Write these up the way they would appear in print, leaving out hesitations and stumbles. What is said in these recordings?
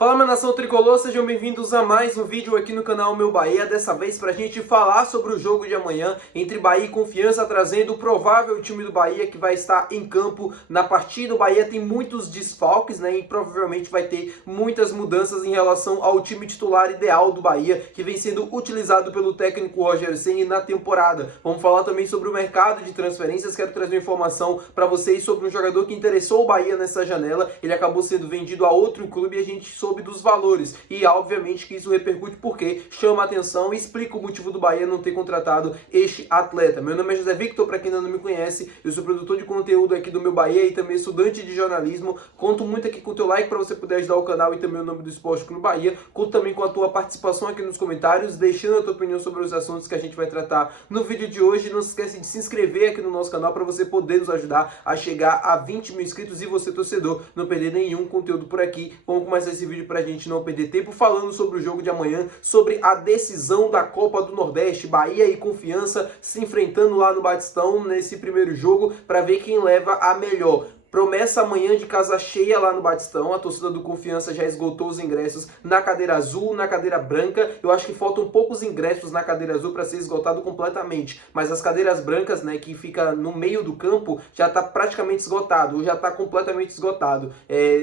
Fala, minha nação tricolor, sejam bem-vindos a mais um vídeo aqui no canal Meu Bahia, dessa vez para a gente falar sobre o jogo de amanhã entre Bahia e Confiança, trazendo o provável time do Bahia que vai estar em campo na partida. O Bahia tem muitos desfalques, né, e provavelmente vai ter muitas mudanças em relação ao time titular ideal do Bahia, que vem sendo utilizado pelo técnico Rogério Ceni na temporada. Vamos falar também sobre o mercado de transferências. Quero trazer uma informação para vocês sobre um jogador que interessou o Bahia nessa janela. Ele acabou sendo vendido a outro clube e a gente soube dos valores, e obviamente que isso repercute porque chama a atenção e explica o motivo do Bahia não ter contratado este atleta. Meu nome é José Victor, para quem ainda não me conhece, eu sou produtor de conteúdo aqui do Meu Bahia e também estudante de jornalismo. Conto muito aqui com o teu like para você poder ajudar o canal e também o nome do Esporte Clube Bahia. Conto também com a tua participação aqui nos comentários, deixando a tua opinião sobre os assuntos que a gente vai tratar no vídeo de hoje. Não se esquece de se inscrever aqui no nosso canal para você poder nos ajudar a chegar a 20 mil inscritos e você, torcedor, não perder nenhum conteúdo por aqui. Vamos começar esse vídeo para a gente não perder tempo falando sobre o jogo de amanhã, sobre a decisão da Copa do Nordeste, Bahia e Confiança se enfrentando lá no Batistão nesse primeiro jogo para ver quem leva a melhor. Promessa amanhã de casa cheia lá no Batistão. A torcida do Confiança já esgotou os ingressos na cadeira azul, na cadeira branca. Eu acho que faltam poucos ingressos na cadeira azul para ser esgotado completamente. Mas as cadeiras brancas, né, que fica no meio do campo, já está praticamente esgotado, ou já está completamente esgotado.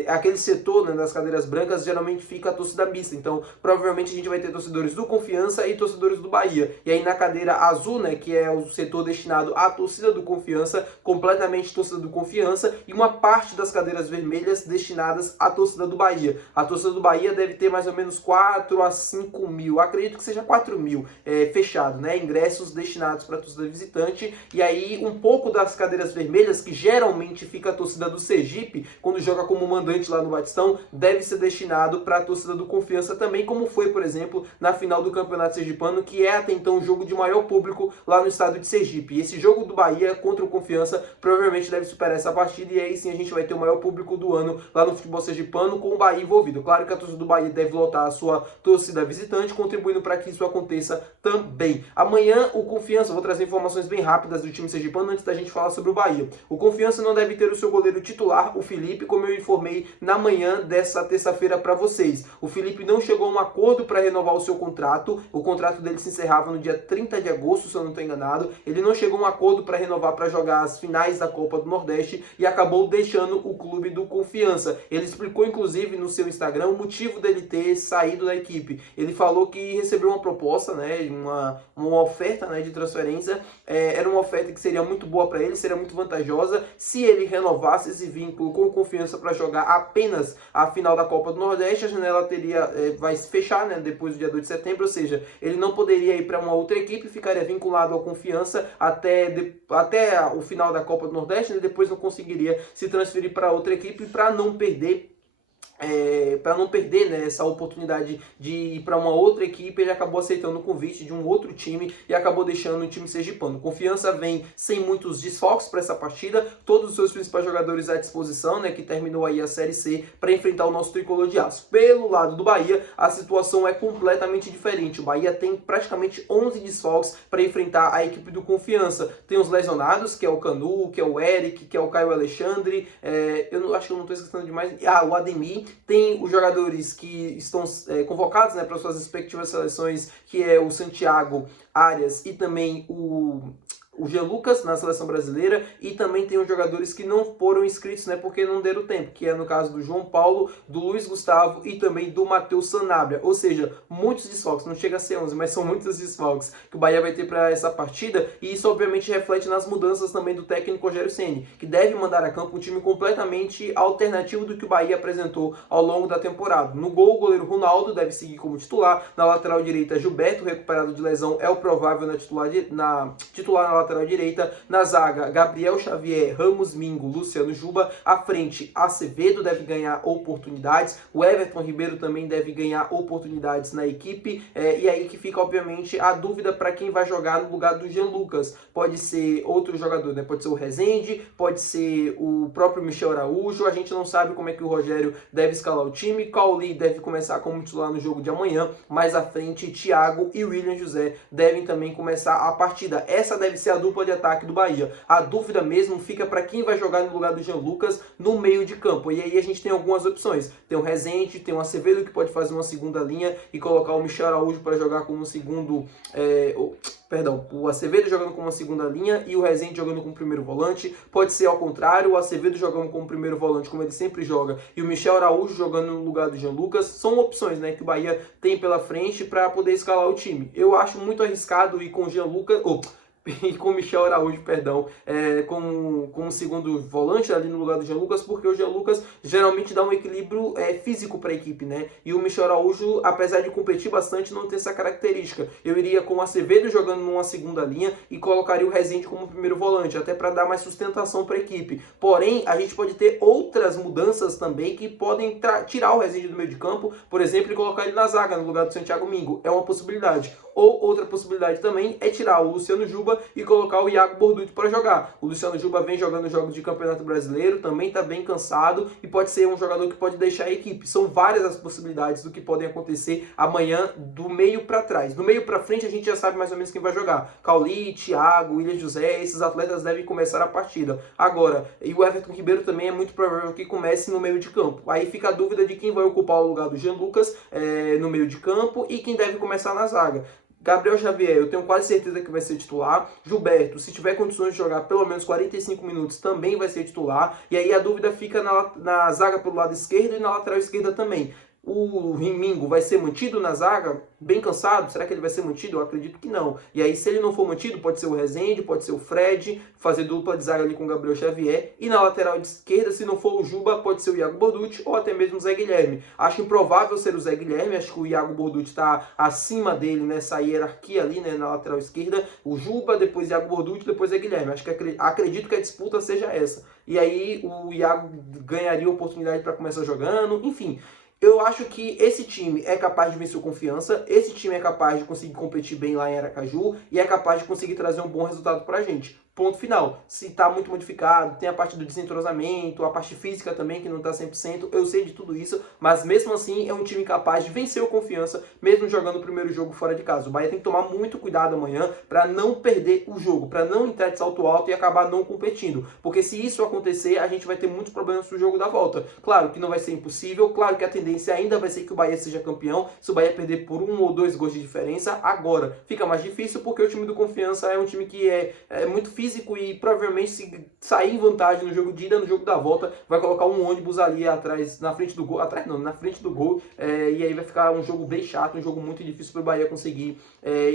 Aquele setor, né, das cadeiras brancas geralmente fica a torcida mista. Então, provavelmente a gente vai ter torcedores do Confiança e torcedores do Bahia. E aí na cadeira azul, né, que é o setor destinado à torcida do Confiança, completamente torcida do Confiança, e uma parte das cadeiras vermelhas destinadas à torcida do Bahia. A torcida do Bahia deve ter mais ou menos 4 a 5 mil, acredito que seja 4 mil fechado, né? Ingressos destinados para a torcida visitante. E aí um pouco das cadeiras vermelhas, que geralmente fica a torcida do Sergipe, quando joga como mandante lá no Batistão, deve ser destinado para a torcida do Confiança também, como foi, por exemplo, na final do Campeonato Sergipano, que é até então o jogo de maior público lá no estado de Sergipe. E esse jogo do Bahia contra o Confiança provavelmente deve superar essa partida, e aí sim a gente vai ter o maior público do ano lá no futebol sergipano, com o Bahia envolvido. Claro que a torcida do Bahia deve lotar a sua torcida visitante, contribuindo para que isso aconteça também. Amanhã o Confiança, vou trazer informações bem rápidas do time sergipano antes da gente falar sobre o Bahia. O Confiança não deve ter o seu goleiro titular, o Felipe, como eu informei na manhã dessa terça-feira para vocês. O Felipe não chegou a um acordo para renovar o seu contrato. O contrato dele se encerrava no dia 30 de agosto, se eu não estou enganado. Ele não chegou a um acordo para renovar para jogar as finais da Copa do Nordeste e acabou deixando o clube do Confiança. Ele explicou inclusive no seu Instagram o motivo dele ter saído da equipe. Ele falou que recebeu uma proposta, né, uma oferta, né, de transferência. Era uma oferta que seria muito boa para ele, seria muito vantajosa se ele renovasse esse vínculo com Confiança para jogar apenas a final da Copa do Nordeste. A janela vai se fechar, né, depois do dia 2 de setembro, ou seja, ele não poderia ir para uma outra equipe, ficaria vinculado ao Confiança até o final da Copa do Nordeste, né, depois não conseguiria se transferir para outra equipe para não perder né, essa oportunidade de ir para uma outra equipe. Ele acabou aceitando o convite de um outro time e acabou deixando o time sergipano. Confiança vem sem muitos desfalques para essa partida, todos os seus principais jogadores à disposição, né, que terminou aí a Série C para enfrentar o nosso tricolor de aço. Pelo lado do Bahia, a situação é completamente diferente. O Bahia tem praticamente 11 desfalques para enfrentar a equipe do Confiança. Tem os lesionados, que é o Canu, que é o Eric, que é o Caio Alexandre, acho que eu não estou esquecendo de mais, o Ademir. Tem os jogadores que estão convocados, né, para suas respectivas seleções, que é o Santiago Arias e também o Jean Lucas na seleção brasileira, e também tem os jogadores que não foram inscritos, né, porque não deram tempo, que é no caso do João Paulo, do Luiz Gustavo e também do Matheus Sanabria. Ou seja, muitos desfalques, não chega a ser 11, mas são muitos desfalques que o Bahia vai ter para essa partida, e isso obviamente reflete nas mudanças também do técnico Rogério Ceni, que deve mandar a campo um time completamente alternativo do que o Bahia apresentou ao longo da temporada. No gol, o goleiro Ronaldo deve seguir como titular. Na lateral direita, Gilberto, recuperado de lesão, é o provável na titular na lateral direita. Na zaga, Gabriel Xavier, Ramos Mingo, Luciano Juba. À frente, Acevedo deve ganhar oportunidades. O Everton Ribeiro também deve ganhar oportunidades na equipe. E aí que fica, obviamente, a dúvida para quem vai jogar no lugar do Jean Lucas. Pode ser outro jogador, né? Pode ser o Rezende, pode ser o próprio Michel Araújo. A gente não sabe como é que o Rogério deve escalar o time. Cauli deve começar como titular no jogo de amanhã. Mais à frente, Thiago e William José devem também começar a partida. Essa deve ser a a dupla de ataque do Bahia. A dúvida mesmo fica para quem vai jogar no lugar do Jean Lucas no meio de campo. E aí a gente tem algumas opções. Tem o Rezende, tem o Acevedo que pode fazer uma segunda linha e colocar o Michel Araújo para jogar como segundo... o Acevedo jogando como uma segunda linha e o Rezende jogando como primeiro volante. Pode ser ao contrário, o Acevedo jogando como primeiro volante, como ele sempre joga, e o Michel Araújo jogando no lugar do Jean Lucas. São opções, né, que o Bahia tem pela frente para poder escalar o time. Eu acho muito arriscado ir com o Jean Lucas... e com o Michel Araújo, como segundo volante ali no lugar do Jean Lucas, porque o Jean Lucas geralmente dá um equilíbrio físico para a equipe, né? E o Michel Araújo, apesar de competir bastante, não tem essa característica. Eu iria com o Acevedo jogando numa segunda linha e colocaria o Rezende como primeiro volante, até para dar mais sustentação para a equipe. Porém, a gente pode ter outras mudanças também que podem tirar o Rezende do meio de campo, por exemplo, e colocar ele na zaga no lugar do Santiago Mingo. É uma possibilidade. Ou outra possibilidade também é tirar o Luciano Juba e colocar o Iago Borducci para jogar. O Luciano Juba vem jogando jogos de Campeonato Brasileiro, também está bem cansado e pode ser um jogador que pode deixar a equipe. São várias as possibilidades do que podem acontecer amanhã do meio para trás. Do meio para frente a gente já sabe mais ou menos quem vai jogar. Cauli, Thiago, William José, esses atletas devem começar a partida. Agora, e o Everton Ribeiro também é muito provável que comece no meio de campo. Aí fica a dúvida de quem vai ocupar o lugar do Jean Lucas no meio de campo e quem deve começar na zaga. Gabriel Xavier, eu tenho quase certeza que vai ser titular. Gilberto, se tiver condições de jogar pelo menos 45 minutos, também vai ser titular. E aí a dúvida fica na zaga pelo lado esquerdo e na lateral esquerda também. O Mingo vai ser mantido na zaga, bem cansado? Será que ele vai ser mantido? Eu acredito que não. E aí, se ele não for mantido, pode ser o Rezende, pode ser o Fred, fazer dupla de zaga ali com o Gabriel Xavier. E na lateral de esquerda, se não for o Juba, pode ser o Iago Borducci ou até mesmo o Zé Guilherme. Acho improvável ser o Zé Guilherme, acho que o Iago Borducci está acima dele nessa hierarquia ali, né, na lateral esquerda. O Juba, depois Iago Borducci, depois Zé Guilherme. Acredito que a disputa seja essa. E aí o Iago ganharia oportunidade para começar jogando, enfim... Eu acho que esse time é capaz de vencer o Confiança, esse time é capaz de conseguir competir bem lá em Aracaju e é capaz de conseguir trazer um bom resultado pra gente. Ponto final. Se está muito modificado, tem a parte do desentrosamento, a parte física também que não está 100%, eu sei de tudo isso, mas mesmo assim é um time capaz de vencer o Confiança, mesmo jogando o primeiro jogo fora de casa. O Bahia tem que tomar muito cuidado amanhã para não perder o jogo, para não entrar de salto alto e acabar não competindo, porque se isso acontecer, a gente vai ter muitos problemas no jogo da volta. Claro que não vai ser impossível, claro que a tendência ainda vai ser que o Bahia seja campeão, se o Bahia perder por 1 ou 2 gols de diferença, agora fica mais difícil porque o time do Confiança é um time que é muito físico e provavelmente se sair em vantagem no jogo de ida, no jogo da volta, vai colocar um ônibus ali atrás, na frente do gol, na frente do gol, e aí vai ficar um jogo bem chato, um jogo muito difícil para o Bahia conseguir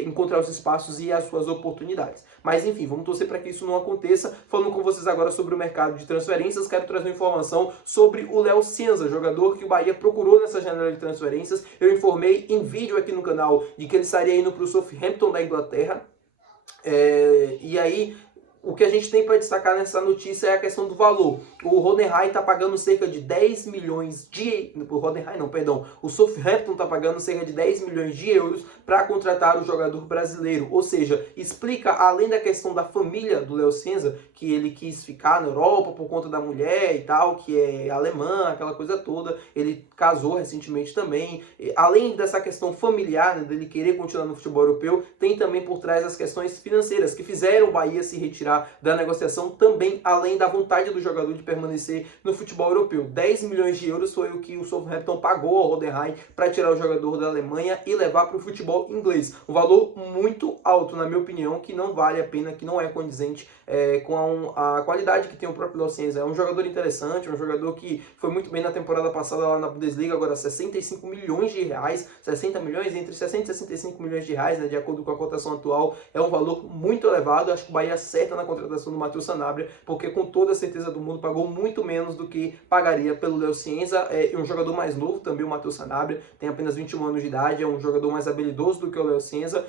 encontrar os espaços e as suas oportunidades. Mas enfim, vamos torcer para que isso não aconteça. Falando com vocês agora sobre o mercado de transferências, quero trazer uma informação sobre o Léo Senza, jogador que o Bahia procurou nessa janela de transferências. Eu informei em vídeo aqui no canal de que ele estaria indo para o Southampton da Inglaterra. E aí... O que a gente tem para destacar nessa notícia é a questão do valor. O Hodenheim está pagando cerca de 10 milhões de... O Southampton está pagando cerca de 10 milhões de euros para contratar o jogador brasileiro. Ou seja, explica, além da questão da família do Léo Senza, que ele quis ficar na Europa por conta da mulher e tal, que é alemã, aquela coisa toda. Ele casou recentemente também. Além dessa questão familiar, né, dele querer continuar no futebol europeu, tem também por trás as questões financeiras, que fizeram o Bahia se retirar da negociação também, além da vontade do jogador de permanecer no futebol europeu. 10 milhões de euros foi o que o Southampton pagou ao Hodenheim para tirar o jogador da Alemanha e levar para o futebol inglês. Um valor muito alto, na minha opinião, que não vale a pena, que não é condizente com a qualidade que tem o próprio Léo Senza. É um jogador interessante, um jogador que foi muito bem na temporada passada lá na Bundesliga, agora 65 milhões de reais, 60 milhões, entre 60 e 65 milhões de reais, né, de acordo com a cotação atual, é um valor muito elevado. Acho que o Bahia acerta na contratação do Matheus Sanabria, porque com toda a certeza do mundo pagou muito menos do que pagaria pelo Léo Senza. É um jogador mais novo também, o Matheus Sanabria, tem apenas 21 anos de idade, é um jogador mais habilidoso do que o Léo Senza.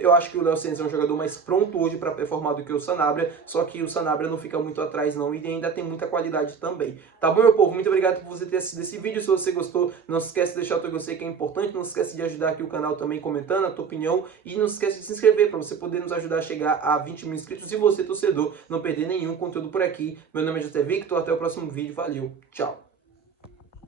Eu acho que o Léo Senza é um jogador mais pronto hoje para performar do que o Sanabria, só que o Sanabria não fica muito atrás não, e ainda tem muita qualidade também. Tá bom, meu povo? Muito obrigado por você ter assistido esse vídeo. Se você gostou, não se esquece de deixar o teu gostei, que é importante, não se esquece de ajudar aqui o canal também comentando a tua opinião, e não se esquece de se inscrever para você poder nos ajudar a chegar a 20 mil inscritos e você, torcedor, não perder nenhum conteúdo por aqui. Meu nome é José Victor, até o próximo vídeo, valeu, tchau!